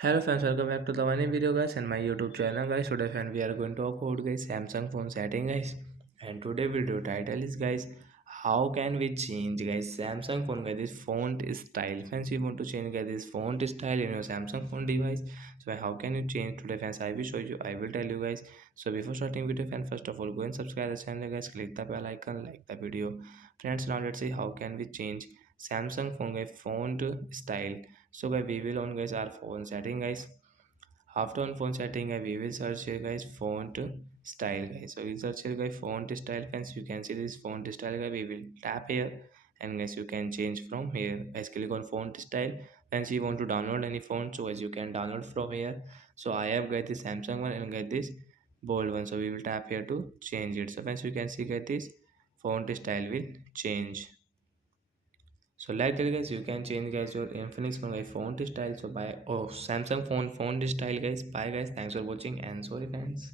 Hello friends, welcome back to the one video guys and my YouTube channel guys. Today friend we are going to talk about guys Samsung phone setting guys. And today video title is guys how can we change guys Samsung phone guys this font style. Friends, you want to change guys this font style in your Samsung phone device. So how can you change today friends? I will show you. I will tell you guys. So before starting video friends, first of all go and subscribe the channel guys. Click the bell icon, like the video. Friends, now let's see how can we change Samsung phone guys font style. So guys we will on guys our phone setting guys. After on phone setting we will search here guys font style guys. So we search here guys font style friends. You can see this font style guys. We will tap here and guys you can change from here guys. Click on font style. Friends, you want to download any font, so as you can download from here. So I have got this Samsung one and get this bold one, so we will tap here to change it. So friends, you can see get this font style will change. So like that guys, you can change guys your Infinix phone guys font style. So by Samsung phone font style guys. Bye guys, thanks for watching and sorry friends.